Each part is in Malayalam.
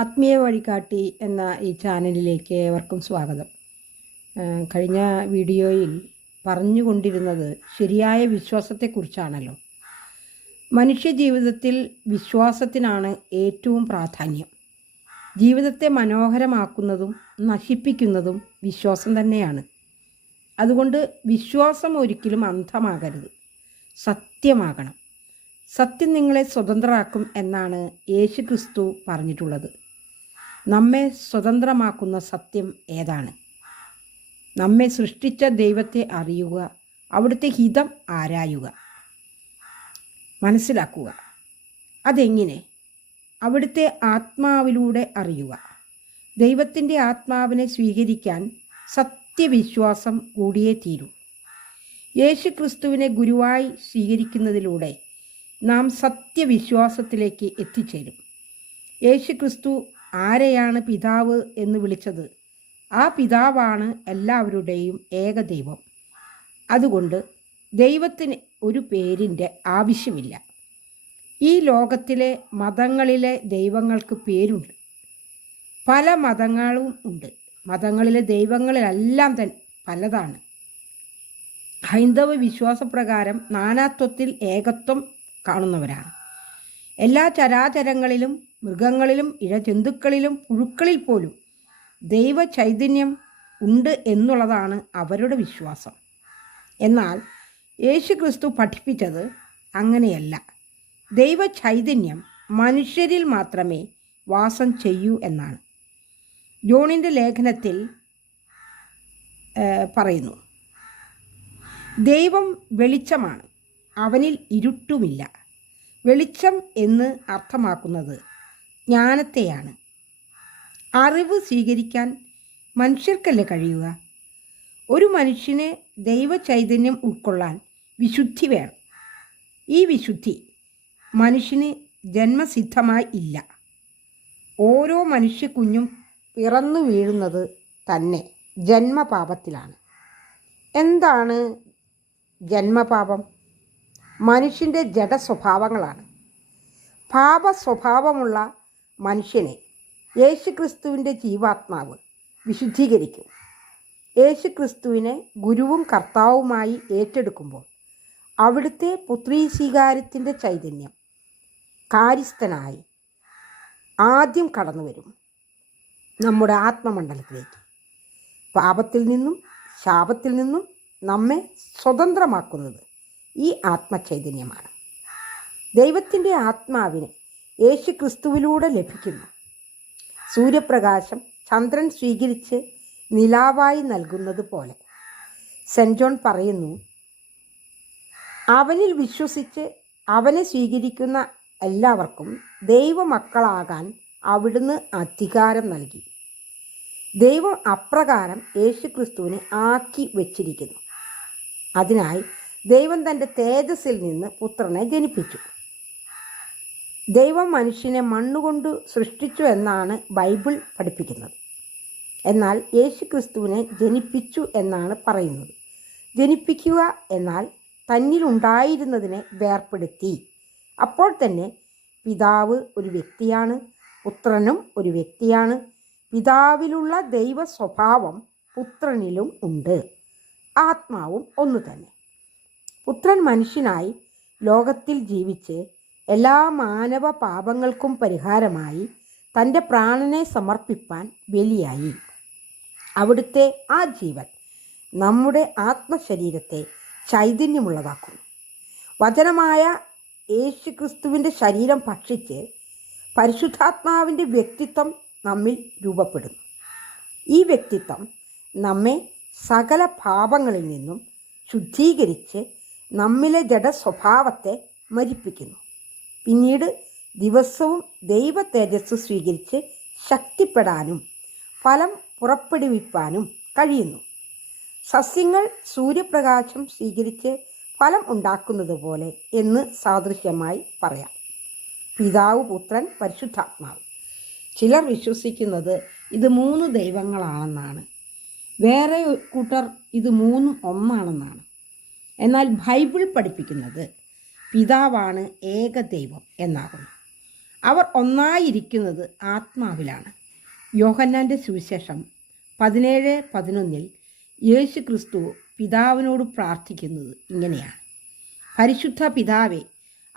ആത്മീയ വഴികാട്ടി എന്ന ഈ ചാനലിലേക്ക് ഏവർക്കും സ്വാഗതം. കഴിഞ്ഞ വീഡിയോയിൽ പറഞ്ഞുകൊണ്ടിരുന്നത് ശരിയായ വിശ്വാസത്തെക്കുറിച്ചാണല്ലോ. മനുഷ്യജീവിതത്തിൽ വിശ്വാസത്തിനാണ് ഏറ്റവും പ്രാധാന്യം. ജീവിതത്തെ മനോഹരമാക്കുന്നതും നശിപ്പിക്കുന്നതും വിശ്വാസം തന്നെയാണ്. അതുകൊണ്ട് വിശ്വാസം ഒരിക്കലും അന്ധമാകരുത്, സത്യമാകണം. സത്യം നിങ്ങളെ സ്വതന്ത്രരാക്കും എന്നാണ് യേശുക്രിസ്തു പറഞ്ഞിട്ടുള്ളത്. നമ്മെ സ്വതന്ത്രമാക്കുന്ന സത്യം ഏതാണ്? നമ്മെ സൃഷ്ടിച്ച ദൈവത്തെ അറിയുക, അവിടുത്തെ ഹിതം ആരായുക, മനസ്സിലാക്കുക. അതെങ്ങനെ? അവിടുത്തെ ആത്മാവിലൂടെ അറിയുക. ദൈവത്തിൻ്റെ ആത്മാവിനെ സ്വീകരിക്കാൻ സത്യവിശ്വാസം കൂടിയേ തീരൂ. യേശുക്രിസ്തുവിനെ ഗുരുവായി സ്വീകരിക്കുന്നതിലൂടെ നാം സത്യവിശ്വാസത്തിലേക്ക് എത്തിച്ചേരും. യേശുക്രിസ്തു ആരെയാണ് പിതാവ് എന്ന് വിളിച്ചത്? ആ പിതാവാണ് എല്ലാവരുടെയും ഏകദൈവം. അതുകൊണ്ട് ദൈവത്തിന് ഒരു പേരിൻ്റെ ആവശ്യമില്ല. ഈ ലോകത്തിലെ മതങ്ങളിലെ ദൈവങ്ങൾക്ക് പേരുണ്ട്. പല മതങ്ങളും ഉണ്ട്. മതങ്ങളിലെ ദൈവങ്ങളെല്ലാം തന്നെ പലതാണ്. ഹൈന്ദവ വിശ്വാസപ്രകാരം നാനാത്വത്തിൽ ഏകത്വം കാണുന്നവരാണ്. എല്ലാ ചരാചരങ്ങളിലും, മൃഗങ്ങളിലും, ഇഴജന്തുക്കളിലും, പുഴുക്കളിൽ പോലും ദൈവ ചൈതന്യം ഉണ്ട് എന്നുള്ളതാണ് അവരുടെ വിശ്വാസം. എന്നാൽ യേശുക്രിസ്തു പഠിപ്പിച്ചത് അങ്ങനെയല്ല. ദൈവ ചൈതന്യം മനുഷ്യരിൽ മാത്രമേ വാസം ചെയ്യൂ എന്നാണ്. ജോണിൻ്റെ ലേഖനത്തിൽ പറയുന്നു, ദൈവം വെളിച്ചമാണ്, അവനിൽ ഇരുട്ടുമില്ല. വെളിച്ചം എന്ന് അർത്ഥമാക്കുന്നത് ജ്ഞാനത്തെയാണ്. അറിവ് സ്വീകരിക്കാൻ മനുഷ്യർക്കല്ലേ കഴിയുക? ഒരു മനുഷ്യന് ദൈവ ചൈതന്യം ഉൾക്കൊള്ളാൻ വിശുദ്ധി വേണം. ഈ വിശുദ്ധി മനുഷ്യന് ജന്മസിദ്ധമായി ഇല്ല. ഓരോ മനുഷ്യക്കുഞ്ഞും പിറന്നു വീഴുന്നത് തന്നെ ജന്മപാപത്തിലാണ്. എന്താണ് ജന്മപാപം? മനുഷ്യൻ്റെ ജഡസ്വഭാവങ്ങളാണ്. പാപസ്വഭാവമുള്ള മനുഷ്യനെ യേശുക്രിസ്തുവിൻ്റെ ജീവാത്മാവ് വിശുദ്ധീകരിക്കും. യേശുക്രിസ്തുവിനെ ഗുരുവും കർത്താവുമായി ഏറ്റെടുക്കുമ്പോൾ അവിടുത്തെ പുത്രീസ്വീകാരത്തിൻ്റെ ചൈതന്യം കാര്യസ്ഥനായി ആദ്യം കടന്നു വരും നമ്മുടെ ആത്മമണ്ഡലത്തിലേക്ക്. പാപത്തിൽ നിന്നും ശാപത്തിൽ നിന്നും നമ്മെ സ്വതന്ത്രമാക്കുന്നത് ഈ ആത്മചൈതന്യമാണ്. ദൈവത്തിൻ്റെ ആത്മാവിനെ യേശുക്രിസ്തുവിലൂടെ ലഭിക്കുന്നു. സൂര്യപ്രകാശം ചന്ദ്രൻ സ്വീകരിച്ച് നിലാവായി നൽകുന്നത് പോലെ സെൻറ്റ് ജോൺ പറയുന്നു, അവനിൽ വിശ്വസിച്ച് അവനെ സ്വീകരിക്കുന്ന എല്ലാവർക്കും ദൈവമക്കളാകാൻ അവിടുന്ന് അധികാരം നൽകി. ദൈവം അപ്രകാരം യേശുക്രിസ്തുവിനെ ആക്കി വച്ചിരിക്കുന്നു. അതിനായി ദൈവം തൻ്റെ തേജസ്സിൽ നിന്ന് പുത്രനെ ജനിപ്പിച്ചു. ദൈവം മനുഷ്യനെ മണ്ണുകൊണ്ട് സൃഷ്ടിച്ചു എന്നാണ് ബൈബിൾ പഠിപ്പിക്കുന്നത്. എന്നാൽ യേശുക്രിസ്തുവിനെ ജനിപ്പിച്ചു എന്നാണ് പറയുന്നത്. ജനിപ്പിക്കുക എന്നാൽ തന്നിലുണ്ടായിരുന്നതിനെ വേർപ്പെടുത്തി. അപ്പോൾ തന്നെ പിതാവ് ഒരു വ്യക്തിയാണ്, പുത്രനും ഒരു വ്യക്തിയാണ്. പിതാവിലുള്ള ദൈവ സ്വഭാവം പുത്രനിലും ഉണ്ട്. ആത്മാവും ഒന്നു തന്നെ. പുത്രൻ മനുഷ്യനായി ലോകത്തിൽ ജീവിച്ച് എല്ലാ മാനവ പാപങ്ങൾക്കും പരിഹാരമായി തൻ്റെ പ്രാണനെ സമർപ്പിപ്പാൻ ബലിയായി. അവിടുത്തെ ആ ജീവൻ നമ്മുടെ ആത്മശരീരത്തെ ചൈതന്യമുള്ളതാക്കുന്നു. വചനമായ യേശുക്രിസ്തുവിൻ്റെ ശരീരം ഭക്ഷിച്ച് പരിശുദ്ധാത്മാവിൻ്റെ വ്യക്തിത്വം നമ്മിൽ രൂപപ്പെടുന്നു. ഈ വ്യക്തിത്വം നമ്മെ സകല പാപങ്ങളിൽ നിന്നും ശുദ്ധീകരിച്ച് നമ്മിലെ ജഡസ്വഭാവത്തെ മരിപ്പിക്കുന്നു. പിന്നീട് ദിവസവും ദൈവ തേജസ് സ്വീകരിച്ച് ശക്തിപ്പെടാനും ഫലം പുറപ്പെടുവിപ്പാനും കഴിയുന്നു. സസ്യങ്ങൾ സൂര്യപ്രകാശം സ്വീകരിച്ച് ഫലം ഉണ്ടാക്കുന്നത് പോലെ എന്ന് സാദൃശ്യമായി പറയാം. പിതാവ്, പുത്രൻ, പരിശുദ്ധാത്മാവ്. ചിലർ വിശ്വസിക്കുന്നത് ഇത് 3 ദൈവങ്ങളാണെന്നാണ്. വേറെ കൂട്ടർ ഇത് 3 ഒന്നാണെന്നാണ്. എന്നാൽ ബൈബിൾ പഠിപ്പിക്കുന്നത് പിതാവാണ് ഏകദൈവം എന്നാകുന്നു. അവർ ഒന്നായിരിക്കുന്നത് ആത്മാവിലാണ്. യോഹന്നാൻ്റെ സുവിശേഷം 17:11 യേശു ക്രിസ്തു പിതാവിനോട് പ്രാർത്ഥിക്കുന്നത് ഇങ്ങനെയാണ്: പരിശുദ്ധ പിതാവേ,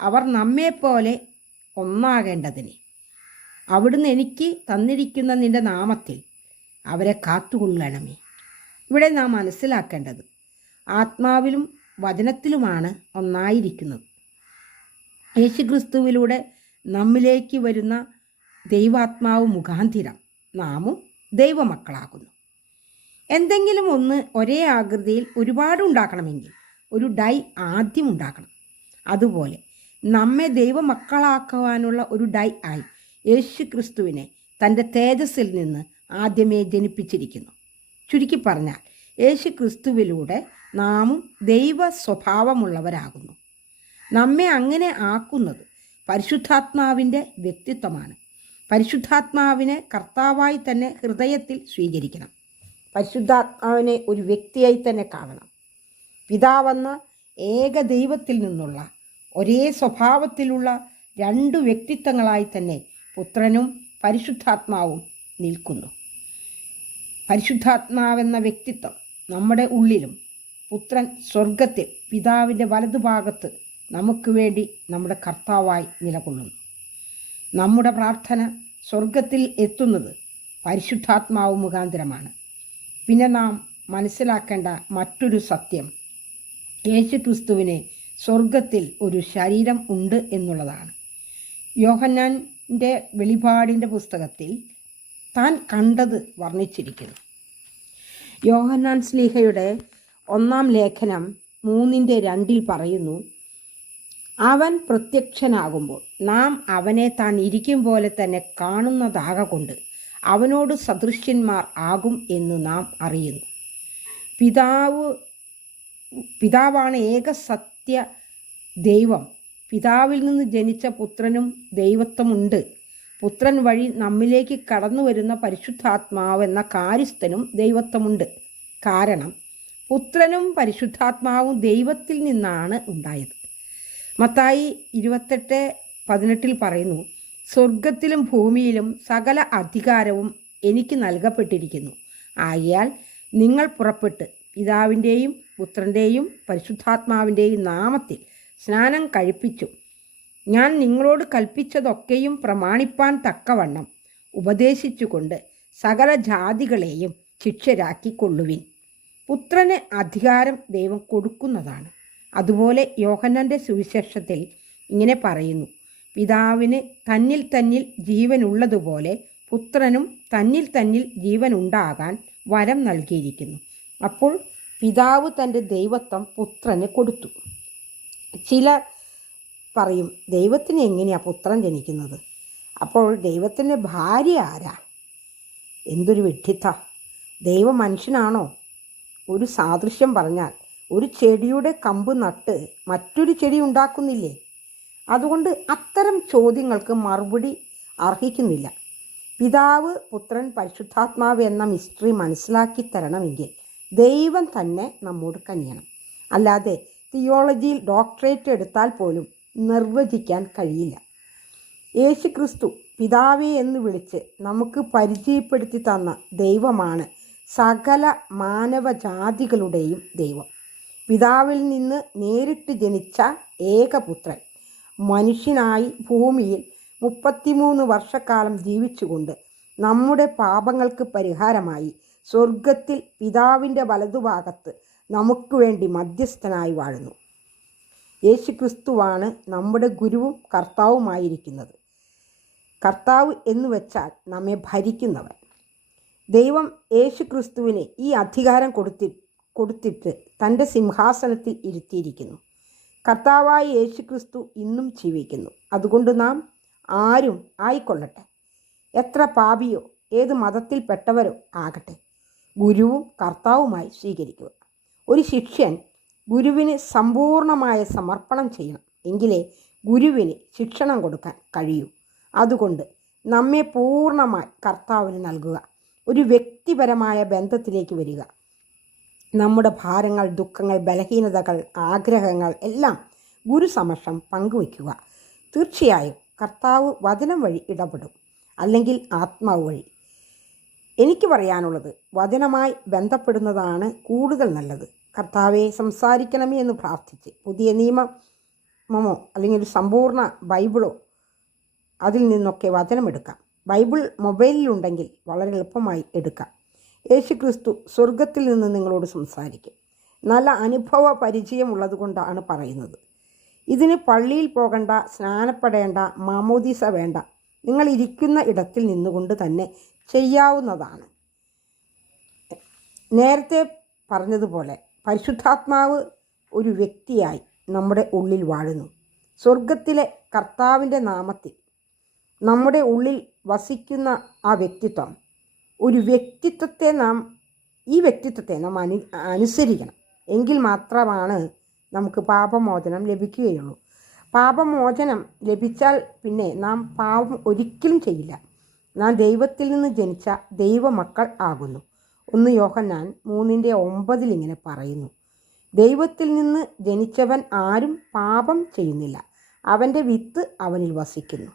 അവർ നമ്മെപ്പോലെ ഒന്നാകേണ്ടതിന് അവിടുന്ന് എനിക്ക് തന്നിരിക്കുന്ന നിൻ്റെ നാമത്തിൽ അവരെ കാത്തുകൊള്ളണമേ. ഇവിടെ നാം മനസ്സിലാക്കേണ്ടത് ആത്മാവിലും വചനത്തിലുമാണ് ഒന്നായിരിക്കുന്നത്. യേശുക്രിസ്തുവിലൂടെ നമ്മിലേക്ക് വരുന്ന ദൈവാത്മാവ് മുഖാന്തിരം നാമും ദൈവമക്കളാകുന്നു. എന്തെങ്കിലും ഒന്ന് ഒരേ ആകൃതിയിൽ ഒരുപാടുണ്ടാക്കണമെങ്കിൽ ഒരു ഡൈ ആദ്യം ഉണ്ടാക്കണം. അതുപോലെ നമ്മെ ദൈവമക്കളാക്കുവാനുള്ള ഒരു ഡൈ ആയി യേശുക്രിസ്തുവിനെ തൻ്റെ തേജസ്സിൽ നിന്ന് ആദ്യമേ ജനിപ്പിച്ചിരിക്കുന്നു. ചുരുക്കി പറഞ്ഞാൽ യേശുക്രിസ്തുവിലൂടെ നാമും ദൈവ സ്വഭാവമുള്ളവരാകുന്നു. നമ്മെ അങ്ങനെ ആക്കുന്നത് പരിശുദ്ധാത്മാവിൻ്റെ വ്യക്തിത്വമാണ്. പരിശുദ്ധാത്മാവിനെ കർത്താവായി തന്നെ ഹൃദയത്തിൽ സ്വീകരിക്കണം. പരിശുദ്ധാത്മാവിനെ ഒരു വ്യക്തിയായി തന്നെ കാണണം. പിതാവെന്ന ഏക ദൈവത്തിൽ നിന്നുള്ള ഒരേ സ്വഭാവത്തിലുള്ള രണ്ട് വ്യക്തിത്വങ്ങളായി തന്നെ പുത്രനും പരിശുദ്ധാത്മാവും നിൽക്കുന്നു. പരിശുദ്ധാത്മാവെന്ന വ്യക്തിത്വം നമ്മുടെ ഉള്ളിലും പുത്രൻ സ്വർഗത്തിൽ പിതാവിൻ്റെ വലതുഭാഗത്ത് നമുക്ക് വേണ്ടി നമ്മുടെ കർത്താവായി നിലകൊള്ളുന്നു. നമ്മുടെ പ്രാർത്ഥന സ്വർഗത്തിൽ എത്തുന്നത് പരിശുദ്ധാത്മാവ് മുഖാന്തരമാണ്. പിന്നെ നാം മനസ്സിലാക്കേണ്ട മറ്റൊരു സത്യം, യേശുക്രിസ്തുവിന് സ്വർഗത്തിൽ ഒരു ശരീരം ഉണ്ട് എന്നുള്ളതാണ്. യോഹന്നാൻ്റെ വെളിപാടിൻ്റെ പുസ്തകത്തിൽ താൻ കണ്ടത് വർണ്ണിച്ചിരിക്കുന്നു. യോഹന്നാൻ ശ്ലീഹയുടെ 1 ലേഖനം 3:2 പറയുന്നു: അവൻ പ്രത്യക്ഷനാകുമ്പോൾ നാം അവനെ താൻ ഇരിക്കും പോലെ തന്നെ കാണുന്നതാകൊണ്ട് അവനോട് സദൃശ്യന്മാർ ആകും എന്ന് നാം അറിയുന്നു. പിതാവാണ് ഏക സത്യ ദൈവം. പിതാവിൽ നിന്ന് ജനിച്ച പുത്രനും ദൈവത്വമുണ്ട്. പുത്രൻ വഴി നമ്മിലേക്ക് കടന്നു വരുന്ന പരിശുദ്ധാത്മാവെന്ന കാര്യസ്ഥനും ദൈവത്വമുണ്ട്. കാരണം പുത്രനും പരിശുദ്ധാത്മാവും ദൈവത്തിൽ നിന്നാണ് ഉണ്ടായത്. മത്തായി 28:18 പറയുന്നു: സ്വർഗത്തിലും ഭൂമിയിലും സകല അധികാരവും എനിക്ക് നൽകപ്പെട്ടിരിക്കുന്നു. ആകയാൽ നിങ്ങൾ പുറപ്പെട്ട് പിതാവിൻ്റെയും പുത്രൻ്റെയും പരിശുദ്ധാത്മാവിൻ്റെയും നാമത്തിൽ സ്നാനം കഴിപ്പിച്ചു ഞാൻ നിങ്ങളോട് കൽപ്പിച്ചതൊക്കെയും പ്രമാണിപ്പാൻ തക്കവണ്ണം ഉപദേശിച്ചുകൊണ്ട് സകല ജാതികളെയും ശിഷ്യരാക്കിക്കൊള്ളുവിൻ. പുത്രന് അധികാരം ദൈവം കൊടുക്കുന്നതാണ്. അതുപോലെ യോഹന്നാൻ്റെ സുവിശേഷത്തിൽ ഇങ്ങനെ പറയുന്നു: പിതാവിന് തന്നിൽ തന്നിൽ ജീവനുള്ളതുപോലെ പുത്രനും തന്നിൽ തന്നിൽ ജീവനുണ്ടാകാൻ വരം നൽകിയിരിക്കുന്നു. അപ്പോൾ പിതാവ് തൻ്റെ ദൈവത്വം പുത്രന് കൊടുത്തു. ചിലർ പറയും, ദൈവത്തിന് എങ്ങനെയാണ് പുത്രൻ ജനിക്കുന്നത്? അപ്പോൾ ദൈവത്തിൻ്റെ ഭാര്യ ആരാ? എന്തൊരു വിഡ്ഢിത്ത! ദൈവം മനുഷ്യനാണോ? ഒരു സാദൃശ്യം പറഞ്ഞാൽ ഒരു ചെടിയുടെ കമ്പ് നട്ട് മറ്റൊരു ചെടി ഉണ്ടാക്കുന്നില്ലേ? അതുകൊണ്ട് അത്തരം ചോദ്യങ്ങൾക്ക് മറുപടി അർഹിക്കുന്നില്ല. പിതാവ് പുത്രൻ പരിശുദ്ധാത്മാവ് എന്ന മിസ്റ്ററി മനസ്സിലാക്കി തരണമെങ്കിൽ ദൈവം തന്നെ നമ്മോട് കനിയണം. അല്ലാതെ തിയോളജിയിൽ ഡോക്ടറേറ്റ് എടുത്താൽ പോലും നിർവചിക്കാൻ കഴിയില്ല. യേശുക്രിസ്തു പിതാവേ എന്ന് വിളിച്ച് നമുക്ക് പരിചയപ്പെടുത്തി തന്ന ദൈവമാണ് സകല മാനവജാതികളുടെയും ദൈവം. പിതാവിൽ നിന്ന് നേരിട്ട് ജനിച്ച ഏകപുത്രൻ മനുഷ്യനായി ഭൂമിയിൽ 33 വർഷക്കാലം ജീവിച്ചുകൊണ്ട് നമ്മുടെ പാപങ്ങൾക്ക് പരിഹാരമായി സ്വർഗത്തിൽ പിതാവിൻ്റെ വലതുഭാഗത്ത് നമുക്ക് വേണ്ടി മധ്യസ്ഥനായി വാഴുന്നു. യേശുക്രിസ്തുവാണ് നമ്മുടെ ഗുരുവും കർത്താവുമായിരിക്കുന്നത്. കർത്താവ് എന്ന് വെച്ചാൽ നമ്മെ ഭരിക്കുന്നവൻ. ദൈവം യേശുക്രിസ്തുവിന് ഈ അധികാരം കൊടുത്തിട്ട് തൻ്റെ സിംഹാസനത്തിൽ ഇരുത്തിയിരിക്കുന്നു. കർത്താവായ യേശുക്രിസ്തു ഇന്നും ജീവിക്കുന്നു. അതുകൊണ്ട് നാം ആരും ആയിക്കൊള്ളട്ടെ, എത്ര പാപിയോ ഏത് മതത്തിൽപ്പെട്ടവരോ ആകട്ടെ, ഗുരുവും കർത്താവുമായി സ്വീകരിക്കുക. ഒരു ശിഷ്യൻ ഗുരുവിന് സമ്പൂർണമായ സമർപ്പണം ചെയ്യണം, എങ്കിലേ ഗുരുവിന് ശിക്ഷണം കൊടുക്കാൻ കഴിയൂ. അതുകൊണ്ട് നമ്മെ പൂർണ്ണമായി കർത്താവിന് നൽകുക. ഒരു വ്യക്തിപരമായ ബന്ധത്തിലേക്ക് വരിക. നമ്മുടെ ഭാരങ്ങൾ, ദുഃഖങ്ങൾ, ബലഹീനതകൾ, ആഗ്രഹങ്ങൾ എല്ലാം ഗുരുസമക്ഷം പങ്കുവയ്ക്കുക. തീർച്ചയായും കർത്താവ് വചനം വഴി ഇടപെടും, അല്ലെങ്കിൽ ആത്മാവ് വഴി. എനിക്ക് പറയാനുള്ളത്, വചനമായി ബന്ധപ്പെടുന്നതാണ് കൂടുതൽ നല്ലത്. കർത്താവെ സംസാരിക്കണമേ എന്ന് പ്രാർത്ഥിച്ച് പുതിയ നിയമമോ അല്ലെങ്കിൽ ഒരു സമ്പൂർണ്ണ ബൈബിളോ അതിൽ നിന്നൊക്കെ വചനമെടുക്കാം. ബൈബിൾ മൊബൈലിലുണ്ടെങ്കിൽ വളരെ എളുപ്പമായി എടുക്കാം. യേശുക്രിസ്തു സ്വർഗത്തിൽ നിന്ന് നിങ്ങളോട് സംസാരിക്കും. നല്ല അനുഭവ പരിചയമുള്ളത് കൊണ്ടാണ് പറയുന്നത്. ഇതിന് പള്ളിയിൽ പോകണ്ട, സ്നാനപ്പെടേണ്ട, മാമോദീസ വേണ്ട. നിങ്ങൾ ഇരിക്കുന്ന ഇടത്തിൽ നിന്നുകൊണ്ട് തന്നെ ചെയ്യാവുന്നതാണ്. നേരത്തെ പറഞ്ഞതുപോലെ പരിശുദ്ധാത്മാവ് ഒരു വ്യക്തിയായി നമ്മുടെ ഉള്ളിൽ വാഴുന്നു. സ്വർഗത്തിലെ കർത്താവിൻ്റെ നാമത്തിൽ നമ്മുടെ ഉള്ളിൽ വസിക്കുന്ന ആ വ്യക്തിത്വം, ഒരു വ്യക്തിത്വത്തെ നാം അനുസരിക്കണം. എങ്കിൽ മാത്രമാണ് നമുക്ക് പാപമോചനം ലഭിക്കുകയുള്ളൂ. പാപമോചനം ലഭിച്ചാൽ പിന്നെ നാം പാപം ഒരിക്കലും ചെയ്യില്ല. നാം ദൈവത്തിൽ നിന്ന് ജനിച്ച ദൈവമക്കൾ ആകുന്നു. 1 യോഹന്നാൻ 3:9 ഇങ്ങനെ പറയുന്നു, ദൈവത്തിൽ നിന്ന് ജനിച്ചവൻ ആരും പാപം ചെയ്യുന്നില്ല, അവൻ്റെ വിത്ത് അവനിൽ വസിക്കുന്നു.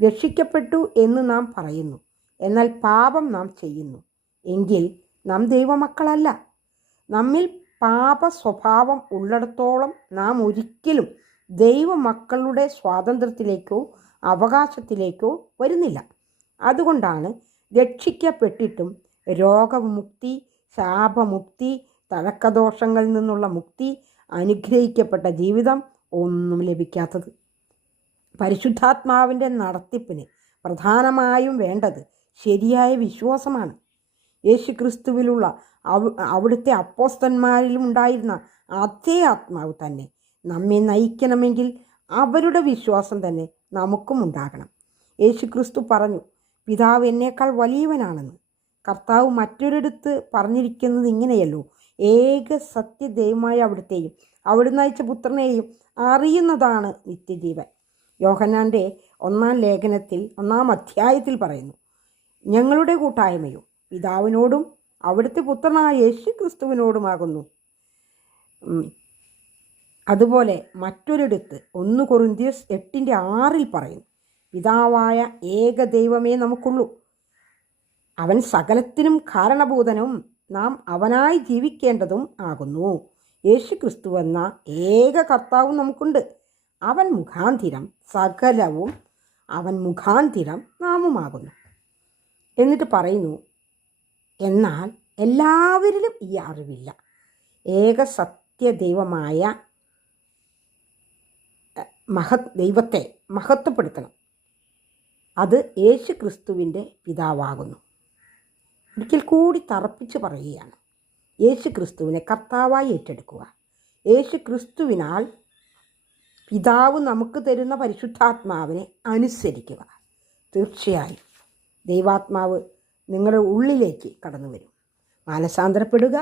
രക്ഷിക്കപ്പെട്ടു എന്ന് നാം പറയുന്നു, എന്നാൽ പാപം നാം ചെയ്യുന്നു എങ്കിൽ നാം ദൈവമക്കളല്ല. നമ്മിൽ പാപ സ്വഭാവം ഉള്ളിടത്തോളം നാം ഒരിക്കലും ദൈവമക്കളുടെ സ്വാതന്ത്ര്യത്തിലേക്കോ അവകാശത്തിലേക്കോ വരുന്നില്ല. അതുകൊണ്ടാണ് രക്ഷിക്കപ്പെട്ടിട്ടും രോഗമുക്തി, ശാപമുക്തി, തഴക്കദോഷങ്ങളിൽ നിന്നുള്ള മുക്തി, അനുഗ്രഹിക്കപ്പെട്ട ജീവിതം ഒന്നും ലഭിക്കാത്തത്. പരിശുദ്ധാത്മാവിൻ്റെ നടത്തിപ്പിന് പ്രധാനമായും വേണ്ടത് ശരിയായ വിശ്വാസമാണ്. യേശുക്രിസ്തുവിലുള്ള അവിടുത്തെ അപ്പോസ്തലന്മാരിലും ഉണ്ടായിരുന്ന അതേ ആത്മാവ് തന്നെ നമ്മെ നയിക്കണമെങ്കിൽ അവരുടെ വിശ്വാസം തന്നെ നമുക്കും ഉണ്ടാകണം. യേശുക്രിസ്തു പറഞ്ഞു, പിതാവ് എന്നേക്കാൾ വലിയവനാണെന്ന്. കർത്താവ് മറ്റൊരിടത്ത് പറഞ്ഞിരിക്കുന്നത് ഇങ്ങനെയല്ലോ, ഏക സത്യദൈവമായ അവിടുത്തെയും അവിടുന്ന് അയച്ച പുത്രനെയും അറിയുന്നതാണ് നിത്യജീവൻ. യോഹന്നാൻ്റെ 1-ാം ലേഖനത്തിൽ 1-ാം അധ്യായത്തിൽ പറയുന്നു, ഞങ്ങളുടെ കൂട്ടായ്മയോ പിതാവിനോടും അവിടുത്തെ പുത്രനായ യേശു ക്രിസ്തുവിനോടുമാകുന്നു. അതുപോലെ മറ്റൊരിടത്ത് 1 കൊരിന്ത്യർ 8:6 പറയുന്നു, പിതാവായ ഏക ദൈവമേ നമുക്കുള്ളൂ, അവൻ സകലത്തിനും കാരണഭൂതനും നാം അവനായി ജീവിക്കേണ്ടതും ആകുന്നു. യേശു ക്രിസ്തു എന്ന ഏക കർത്താവും നമുക്കുണ്ട്. അവൻ മുഖാന്തിരം സകലവും നാമുമാകുന്നു. എന്നിട്ട് പറയുന്നു, എന്നാൽ എല്ലാവരിലും ഈ അറിവില്ല. ഏക സത്യദൈവമായ ദൈവത്തെ മഹത്വപ്പെടുത്തണം. അത് യേശു ക്രിസ്തുവിൻ്റെ പിതാവാകുന്നു. ഒരിക്കൽ കൂടി തറപ്പിച്ച് പറയുകയാണ്, യേശു ക്രിസ്തുവിനെ കർത്താവായി ഏറ്റെടുക്കുക. യേശു ക്രിസ്തുവിനാൽ പിതാവ് നമുക്ക് തരുന്ന പരിശുദ്ധാത്മാവിനെ അനുസരിക്കുക. തീർച്ചയായും ദൈവാത്മാവ് നിങ്ങളുടെ ഉള്ളിലേക്ക് കടന്നു വരും. മാനസാന്തരപ്പെടുക,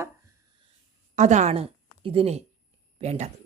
അതാണ് ഇതിന് വേണ്ടത്.